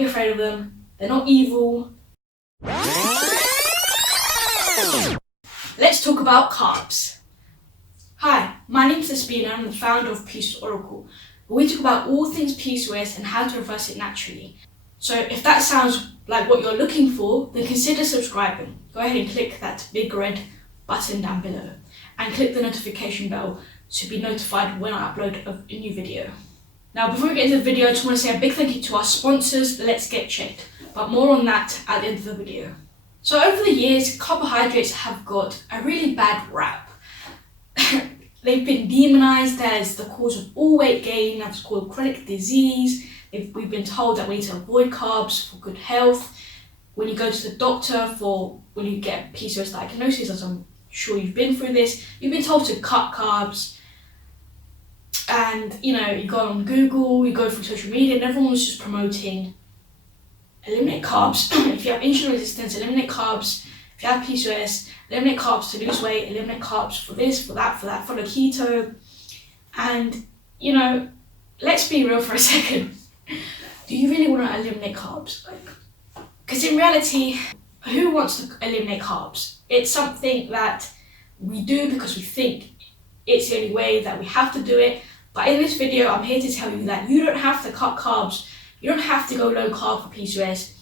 be afraid of them. They're not evil. Let's talk about carbs. Hi, my name is Despina. I'm the founder of PCOS Oracle, where we talk about all things PCOS and how to reverse it naturally. So if that sounds like what you're looking for, then consider subscribing. Go ahead and click that big red button down below and click the notification bell to be notified when I upload a new video. Now, before we get into the video, I just want to say a big thank you to our sponsors, Let's Get Checked, but more on that at the end of the video. So over the years, carbohydrates have got a really bad rap. They've been demonized as the cause of all weight gain, that's called chronic disease. We've been told that we need to avoid carbs for good health. When you go to the doctor when you get a PCOS diagnosis, as I'm sure you've been through this, you've been told to cut carbs. And you go on Google, you go through social media, and everyone's just promoting eliminate carbs. If you have insulin resistance, eliminate carbs. If you have PCOS, eliminate carbs to lose weight, eliminate carbs for this, for that, follow keto. And let's be real for a second. Do you really want to eliminate carbs? Because in reality, who wants to eliminate carbs? It's something that we do because we think it's the only way, that we have to do it. But in this video, I'm here to tell you that you don't have to cut carbs. You don't have to go low carb for PCOS.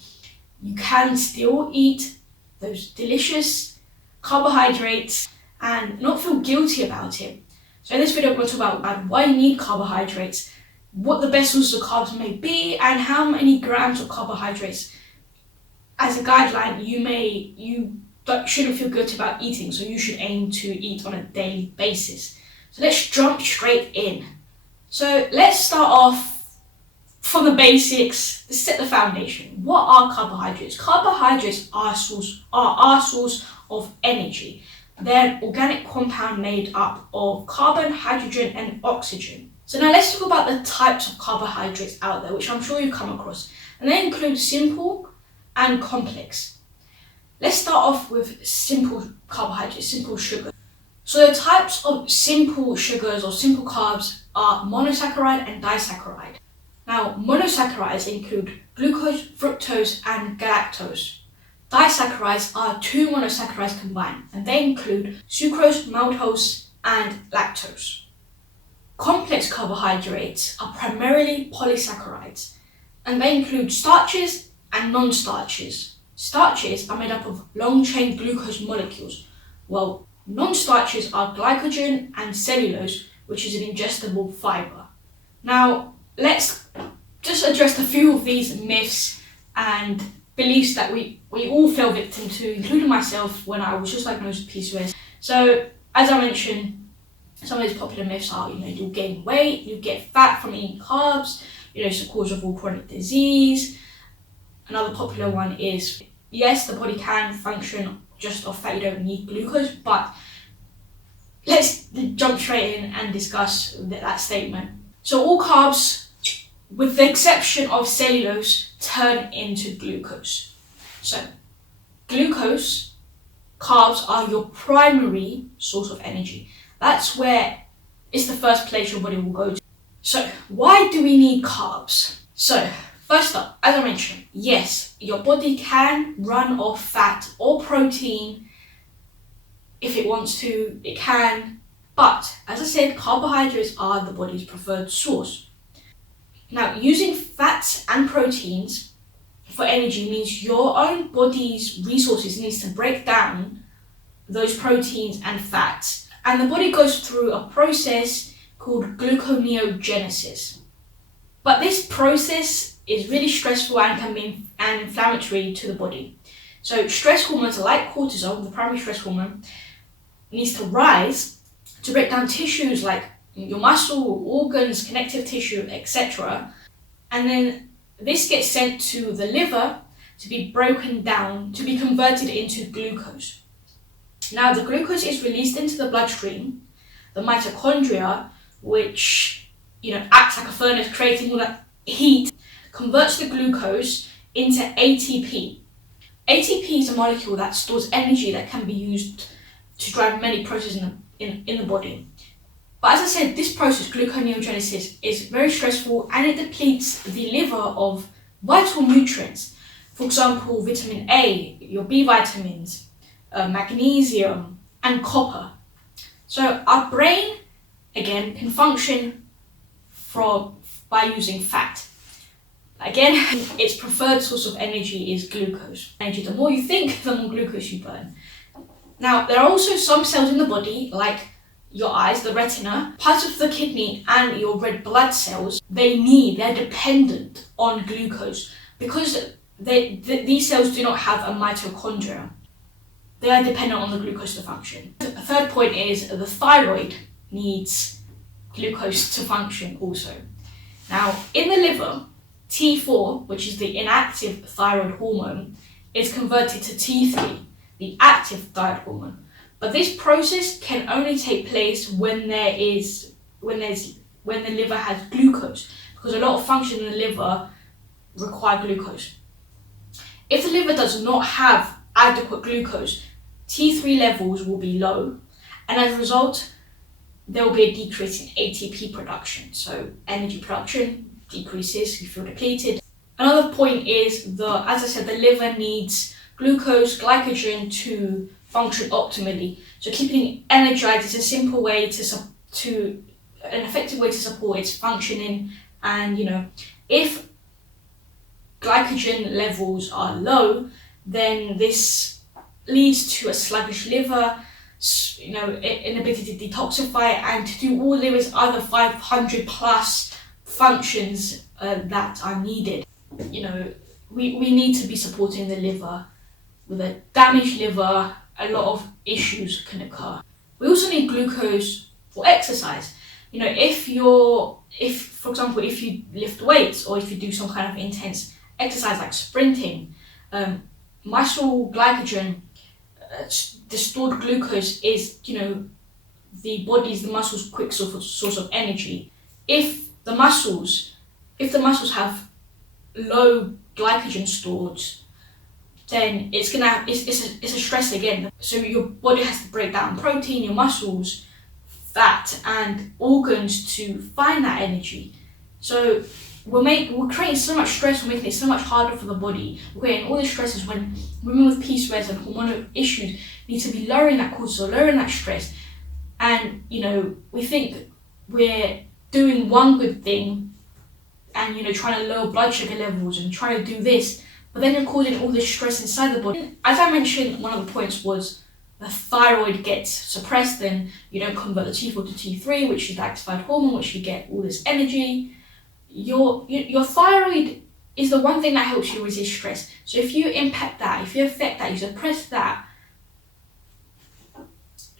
You can still eat those delicious carbohydrates and not feel guilty about it. So in this video, I'm going to talk about why you need carbohydrates, what the best sources of carbs may be, and how many grams of carbohydrates as a guideline you shouldn't feel guilty about eating, so you should aim to eat on a daily basis. So let's jump straight in. So let's start off from the basics to set the foundation. What are carbohydrates? Carbohydrates are our source of energy. They're an organic compound made up of carbon, hydrogen, and oxygen. So now let's talk about the types of carbohydrates out there, which I'm sure you've come across. And they include simple and complex. Let's start off with simple carbohydrates, simple sugar. So the types of simple sugars or simple carbs are monosaccharide and disaccharide. Now, monosaccharides include glucose, fructose, and galactose. Disaccharides are two monosaccharides combined, and they include sucrose, maltose, and lactose. Complex carbohydrates are primarily polysaccharides, and they include starches and non-starches. Starches are made up of long-chain glucose molecules, while non-starches are glycogen and cellulose, which is an ingestible fiber. Now, let's just address a few of these myths and beliefs that we all fell victim to, including myself when I was just diagnosed with PCOS. So, as I mentioned, some of these popular myths are, you'll gain weight, you get fat from eating carbs, it's the cause of all chronic disease. Another popular one is, yes, the body can function just off fat, you don't need glucose, but let's jump straight in and discuss that statement. So all carbs, with the exception of cellulose, turn into glucose. So glucose, carbs are your primary source of energy. That's where it's the first place your body will go to. So why do we need carbs? So first up, as I mentioned, yes, your body can run off fat or protein if it wants to, it can. But as I said, carbohydrates are the body's preferred source. Now, using fats and proteins for energy means your own body's resources needs to break down those proteins and fats. And the body goes through a process called gluconeogenesis. But this process is really stressful and can be inflammatory to the body. So stress hormones like cortisol, the primary stress hormone, needs to rise to break down tissues like your muscle, organs, connective tissue, etc. And then this gets sent to the liver to be broken down, to be converted into glucose. Now the glucose is released into the bloodstream. The mitochondria, which acts like a furnace, creating all that heat, converts the glucose into ATP. ATP is a molecule that stores energy that can be used to drive many processes in the body. But as I said, this process, gluconeogenesis, is very stressful and it depletes the liver of vital nutrients. For example, vitamin A, your B vitamins, magnesium, and copper. So our brain, again, can function by using fat. Again, its preferred source of energy is glucose. The more you think, the more glucose you burn. Now, there are also some cells in the body, like your eyes, the retina, parts of the kidney, and your red blood cells. They're dependent on glucose because these cells do not have a mitochondria. They are dependent on the glucose to function. The third point is the thyroid needs glucose to function also. Now, in the liver, T4, which is the inactive thyroid hormone, is converted to T3, the active thyroid hormone. But this process can only take place when the liver has glucose, because a lot of functions in the liver require glucose. If the liver does not have adequate glucose, T3 levels will be low, and as a result, there will be a decrease in ATP production. So energy production decreases, you feel depleted. Another point is as I said, the liver needs glucose, glycogen to function optimally. So keeping energized is a simple way an effective way to support its functioning. And if glycogen levels are low, then this leads to a sluggish liver, inability to detoxify and to do all liver's other 500 plus functions that are needed. We need to be supporting the liver. With a damaged liver, a lot of issues can occur. We also need glucose for exercise. For example, if you lift weights or if you do some kind of intense exercise like sprinting, muscle glycogen, the stored glucose is, the muscle's quick source of energy. If the muscles have low glycogen stored, then it's a stress again. So your body has to break down protein, your muscles, fat, and organs to find that energy. So we're creating so much stress, we're making it so much harder for the body. We're creating all these stresses when women with PCOS and hormonal issues need to be lowering that cortisol, lowering that stress. And, we think we're doing one good thing and, trying to lower blood sugar levels and trying to do this, but then you're causing all this stress inside the body. As I mentioned, one of the points was the thyroid gets suppressed, then you don't convert the T4 to T3, which is the activated hormone, which you get all this energy. Your thyroid is the one thing that helps you resist stress. So if you impact that, if you affect that, you suppress that,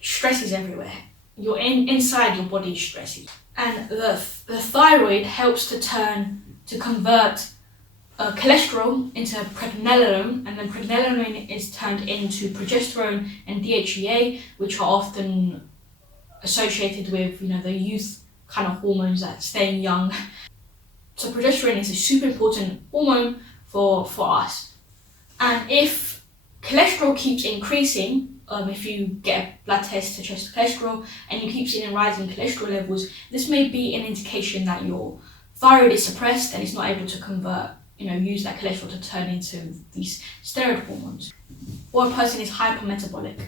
stress is everywhere. You're inside your body is stressy. And the thyroid helps to convert cholesterol into pregnenolone, and then pregnenolone is turned into progesterone and DHEA, which are often associated with the youth kind of hormones that staying young. So progesterone is a super important hormone for us. And if cholesterol keeps increasing, if you get a blood test to test cholesterol and you keep seeing rising cholesterol levels, this may be an indication that your thyroid is suppressed and it's not able to convert, use that cholesterol to turn into these steroid hormones. Or a person is hypermetabolic.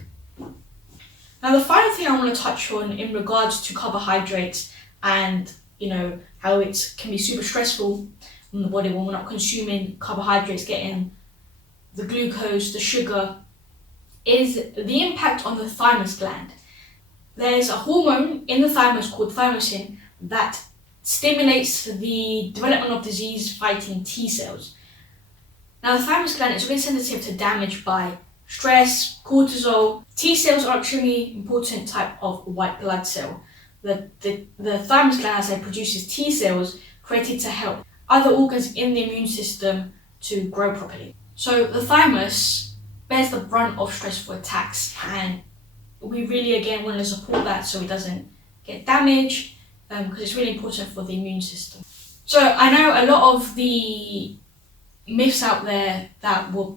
Now, the final thing I want to touch on in regards to carbohydrates and how it can be super stressful on the body when we're not consuming carbohydrates, getting the glucose, the sugar, is the impact on the thymus gland. There's a hormone in the thymus called thymosin that stimulates the development of disease-fighting T cells. Now, the thymus gland is really sensitive to damage by stress, cortisol. T cells are extremely important type of white blood cell. The thymus gland, as I said, produces T cells created to help other organs in the immune system to grow properly. So the thymus bears the brunt of stressful attacks, and we really again want to support that so it doesn't get damaged, because it's really important for the immune system. So I know a lot of the myths out there that were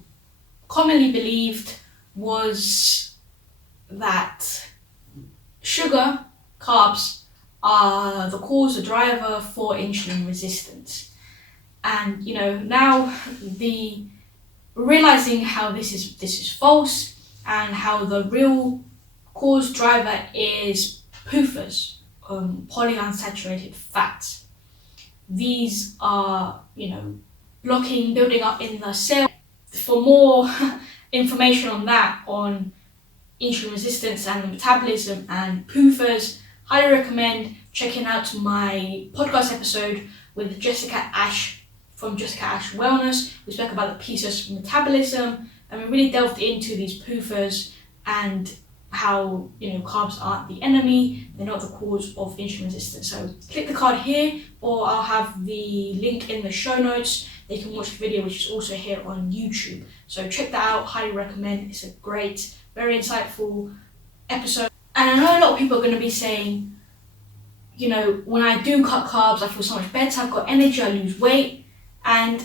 commonly believed was that sugar, carbs, are the cause, the driver for insulin resistance. And now realizing how this is false, and how the real cause driver is PUFAs, polyunsaturated fats. These are building up in the cell. For more information on that, on insulin resistance and metabolism and PUFAs, highly recommend checking out my podcast episode with Jessica Ash from Jessica Ash Wellness. We spoke about the PCOS metabolism, and we really delved into these PUFAs and how carbs aren't the enemy, they're not the cause of insulin resistance. So click the card here, or I'll have the link in the show notes. They can watch the video, which is also here on YouTube. So check that out, highly recommend. It's a great, very insightful episode. And I know a lot of people are going to be saying, when I do cut carbs, I feel so much better, I've got energy, I lose weight. And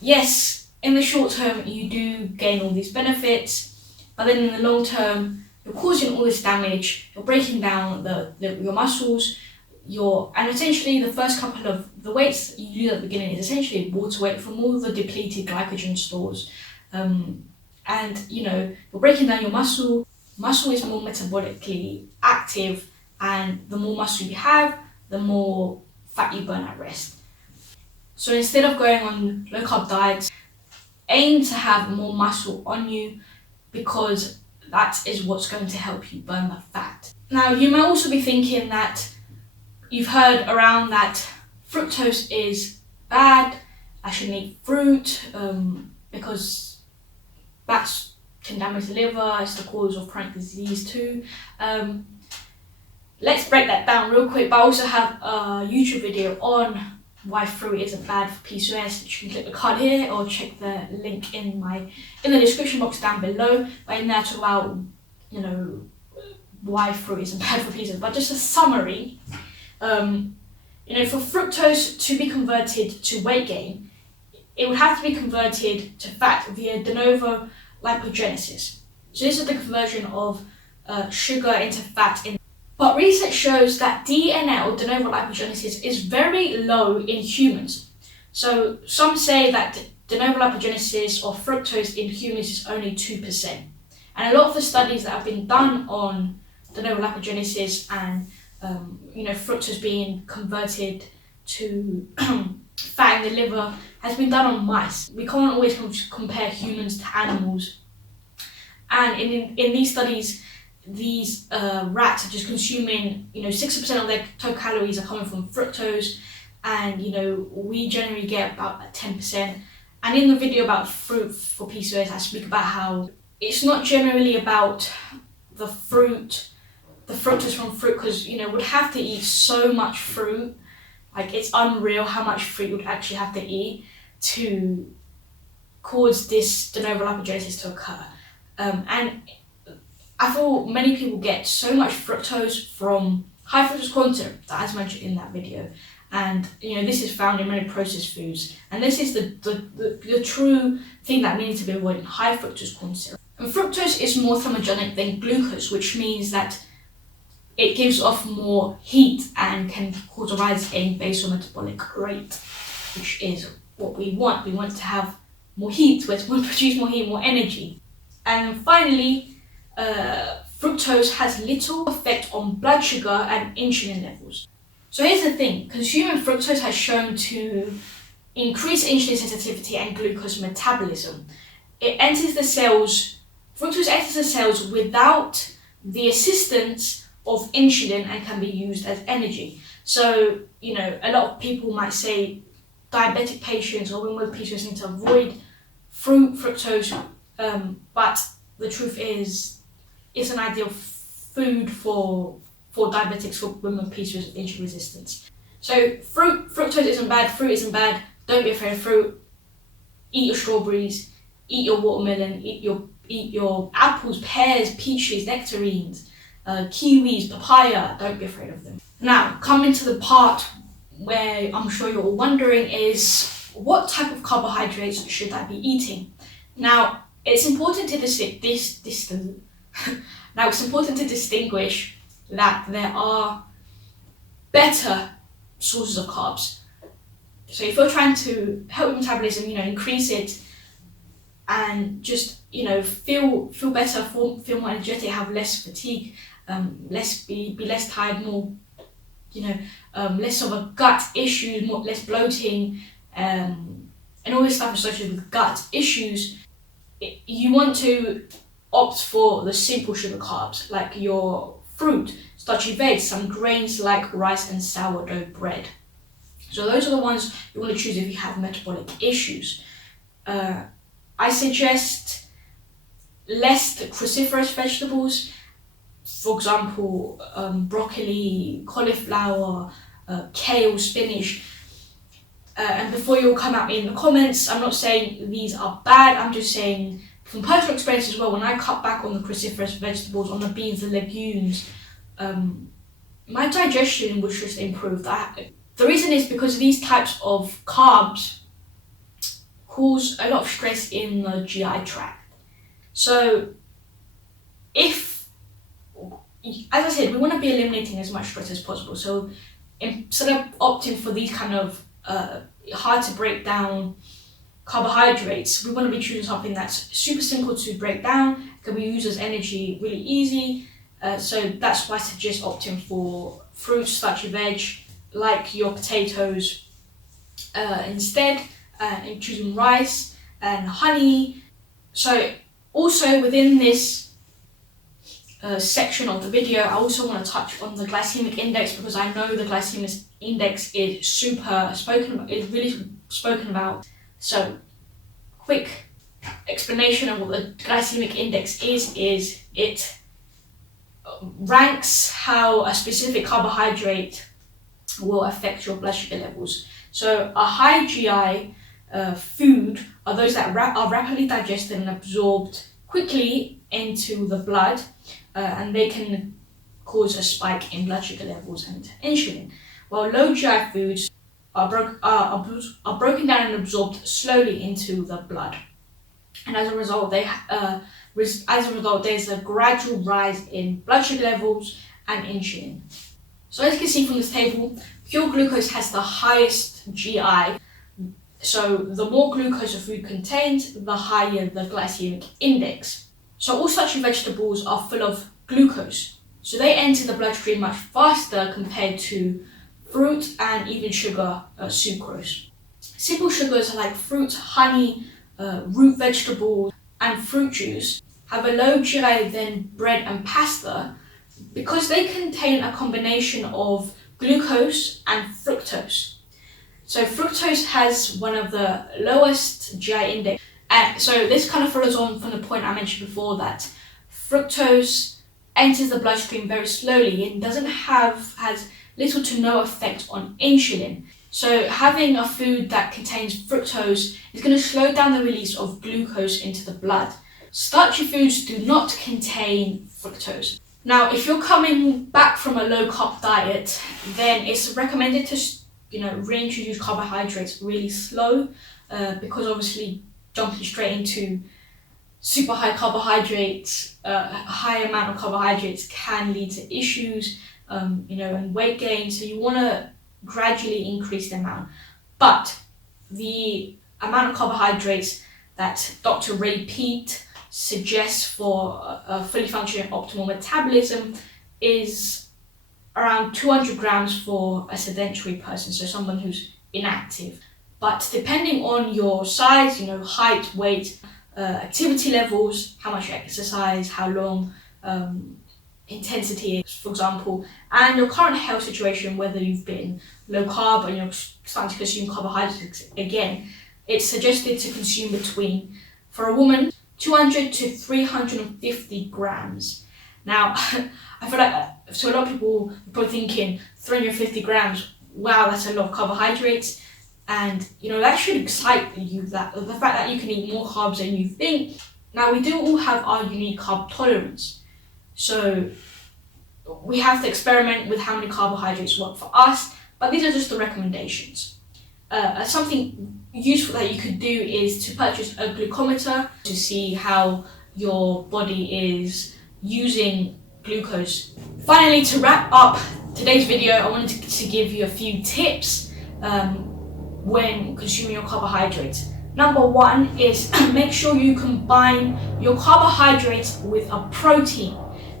yes, in the short term, you do gain all these benefits, but then in the long term, you're causing all this damage, you're breaking down your muscles, and essentially the first couple of the weights you lose at the beginning is essentially water weight from all the depleted glycogen stores. And you're breaking down your muscle. Muscle is more metabolically active, and the more muscle you have, the more fat you burn at rest. So instead of going on low carb diets, aim to have more muscle on you, because that is what's going to help you burn the fat. Now, you may also be thinking that you've heard around that fructose is bad, I shouldn't eat fruit because that can damage the liver, it's the cause of chronic disease too. Let's break that down real quick, but I also have a YouTube video on why fruit isn't bad for PCOS. You can click the card here or check the link in the description box down below. But in there I talk about why fruit isn't bad for PCOS. But just a summary, for fructose to be converted to weight gain, it would have to be converted to fat via de novo lipogenesis. So this is the conversion of sugar into fat. But research shows that DNL, de novo lipogenesis, is very low in humans. So some say that de novo lipogenesis of fructose in humans is only 2%. And a lot of the studies that have been done on de novo lipogenesis and fructose being converted to fat in the liver has been done on mice. We can't always compare humans to animals. And in these studies, these rats are just consuming, 60% of their total calories are coming from fructose, and we generally get about 10%. And in the video about fruit for PCOS, I speak about how it's not generally about the fructose from fruit, because would have to eat so much fruit. Like, it's unreal how much fruit you would actually have to eat to cause this de novo lipogenesis to occur. And I feel many people get so much fructose from high fructose corn syrup, as mentioned in that video. And this is found in many processed foods. And this is the true thing that needs to be avoided: high fructose corn syrup. And fructose is more thermogenic than glucose, which means that it gives off more heat and can cause a rise in basal metabolic rate, which is what we want. We want to have more heat, we want to produce more heat, more energy. And finally, fructose has little effect on blood sugar and insulin levels. So here's the thing: consuming fructose has shown to increase insulin sensitivity and glucose metabolism. Fructose enters the cells without the assistance of insulin and can be used as energy. So, a lot of people might say diabetic patients or women with PCOS need to avoid fructose, but the truth is, it's an ideal food for diabetics, for women with PCOS with insulin resistance. So fructose isn't bad, fruit isn't bad, don't be afraid of fruit. Eat your strawberries, eat your watermelon, eat your apples, pears, peaches, nectarines, kiwis, papaya, don't be afraid of them. Now, coming to the part where I'm sure you're all wondering is, what type of carbohydrates should I be eating? Now, it's important to distinguish that there are better sources of carbs. So if you're trying to help your metabolism, increase it and just, feel better, feel more energetic, have less fatigue, be less tired, more, less of a gut issue, less bloating, and all this stuff associated with gut issues, you want to opt for the simple sugar carbs, like your fruit, starchy veg, some grains like rice and sourdough bread. So those are the ones you want to choose if you have metabolic issues. I suggest less cruciferous vegetables, for example, broccoli, cauliflower, kale, spinach. And before you all come at me in the comments, I'm not saying these are bad, I'm just saying from personal experience as well, when I cut back on the cruciferous vegetables, on the beans, the legumes, my digestion was just improved. The reason is because these types of carbs cause a lot of stress in the GI tract. So as I said, we want to be eliminating as much stress as possible. So instead of opting for these kind of hard to break down carbohydrates, we want to be choosing something that's super simple to break down, can be used as energy really easy. So that's why I suggest opting for fruits, starchy veg, like your potatoes instead, and choosing rice and honey. So also within this section of the video, I also want to touch on the glycemic index, because I know the glycemic index is really spoken about. So quick explanation of what the glycemic index is it ranks how a specific carbohydrate will affect your blood sugar levels. So a high GI food are those that are rapidly digested and absorbed quickly into the blood, and they can cause a spike in blood sugar levels and insulin. While low GI foods are broken down and absorbed slowly into the blood, and as a result, there's a gradual rise in blood sugar levels and insulin. So as you can see from this table, pure glucose has the highest GI. So the more glucose a food contains, the higher the glycemic index. So all starchy vegetables are full of glucose. So they enter the bloodstream much faster compared to fruit and even sugar, sucrose. Simple sugars like fruit, honey, root vegetables, and fruit juice have a low GI than bread and pasta, because they contain a combination of glucose and fructose. So fructose has one of the lowest GI index. So this kind of follows on from the point I mentioned before, that fructose enters the bloodstream very slowly and has little to no effect on insulin. So having a food that contains fructose is going to slow down the release of glucose into the blood. Starchy foods do not contain fructose. Now, if you're coming back from a low-carb diet, then it's recommended to reintroduce carbohydrates really slow, because obviously jumping straight into super high carbohydrates, a high amount of carbohydrates can lead to issues, and weight gain. So you want to gradually increase the amount. But the amount of carbohydrates that Dr. Ray Peat suggests for a fully functioning optimal metabolism is around 200 grams for a sedentary person, so someone who's inactive. But depending on your size, height, weight, activity levels, how much you exercise, how long, intensity is, for example, and your current health situation, whether you've been low carb and you're starting to consume carbohydrates again, it's suggested to consume between, for a woman, 200 to 350 grams. Now, I feel like, so a lot of people are probably thinking 350 grams, wow, that's a lot of carbohydrates. And, that should excite you, that the fact that you can eat more carbs than you think. Now, we do all have our unique carb tolerance. So we have to experiment with how many carbohydrates work for us, but these are just the recommendations. Something useful that you could do is to purchase a glucometer to see how your body is using glucose. Finally, to wrap up today's video, I wanted to give you a few tips when consuming your carbohydrates. Number one is make sure you combine your carbohydrates with a protein.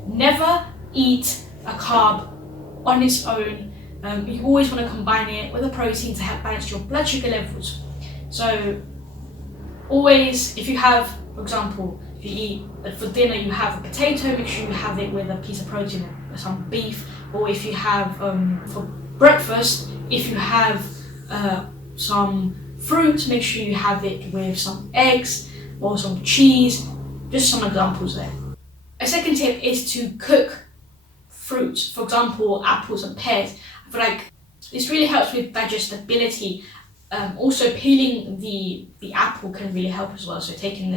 Never eat a carb on its own. You always want to combine it with a protein to help balance your blood sugar levels. So always, if you have, for example, if you eat for dinner, you have a potato, make sure you have it with a piece of protein, some beef. Or if you have for breakfast, if you have some fruit, make sure you have it with some eggs or some cheese. Just some examples there. A second tip is to cook fruits, for example, apples and pears. I feel like this really helps with digestibility. Also, peeling the apple can really help as well. So taking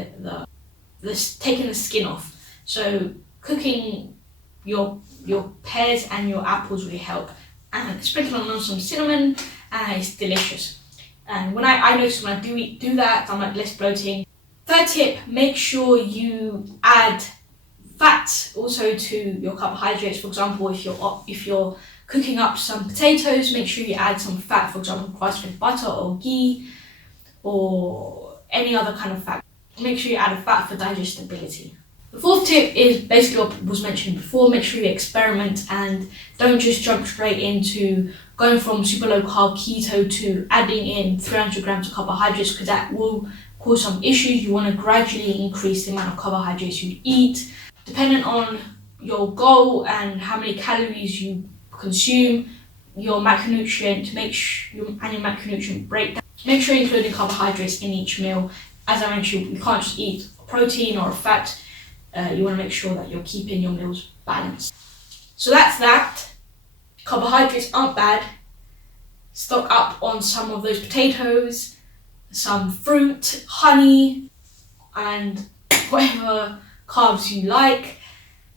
the skin off. So cooking your pears and your apples really help, and sprinkling on some cinnamon, and it's delicious. And when I notice when I do that, I'm like less bloating. Third tip: make sure you add fats also to your carbohydrates. For example, if you're cooking up some potatoes, make sure you add some fat. For example, grass-fed butter or ghee or any other kind of fat. Make sure you add a fat for digestibility. The fourth tip is basically what was mentioned before. Make sure you experiment and don't just jump straight into going from super low carb keto to adding in 300 grams of carbohydrates, because that will cause some issues. You want to gradually increase the amount of carbohydrates you eat. Depending on your goal and how many calories you consume, your macronutrient, your macronutrient breakdown. Make sure you're including carbohydrates in each meal. As I mentioned, you can't just eat a protein or a fat. You want to make sure that you're keeping your meals balanced. So that's that. Carbohydrates aren't bad. Stock up on some of those potatoes, some fruit, honey, and whatever carbs you like.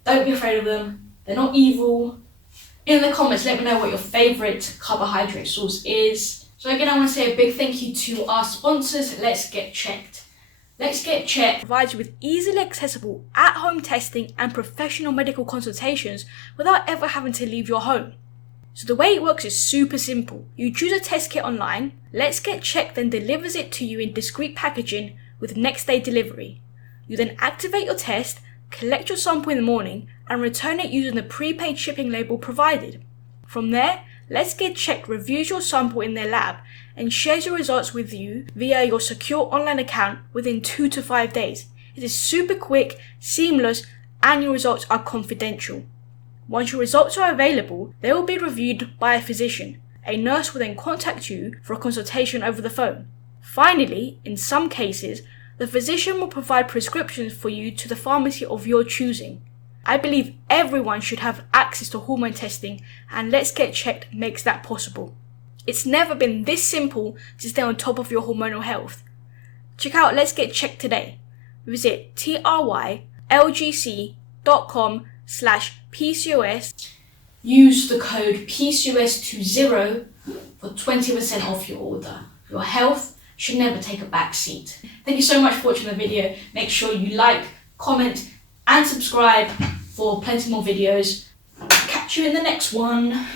Don't be afraid of them. They're not evil. In the comments, let me know what your favourite carbohydrate source is. So again, I want to say a big thank you to our sponsors, Let's Get Checked. Let's Get Checked provides you with easily accessible at-home testing and professional medical consultations without ever having to leave your home. So the way it works is super simple. You choose a test kit online, Let's Get Checked then delivers it to you in discreet packaging with next day delivery. You then activate your test, collect your sample in the morning, and return it using the prepaid shipping label provided. From there, Let's Get Checked reviews your sample in their lab and shares your results with you via your secure online account within 2 to 5 days. It is super quick, seamless, and your results are confidential. Once your results are available, they will be reviewed by a physician. A nurse will then contact you for a consultation over the phone. Finally, in some cases, the physician will provide prescriptions for you to the pharmacy of your choosing. I believe everyone should have access to hormone testing, and Let's Get Checked makes that possible. It's never been this simple to stay on top of your hormonal health. Check out Let's Get Checked today. Visit trylgc.com/PCOS. Use the code PCOS20 for 20% off your order. Your health should never take a back seat. Thank you so much for watching the video. Make sure you like, comment, and subscribe for plenty more videos. Catch you in the next one.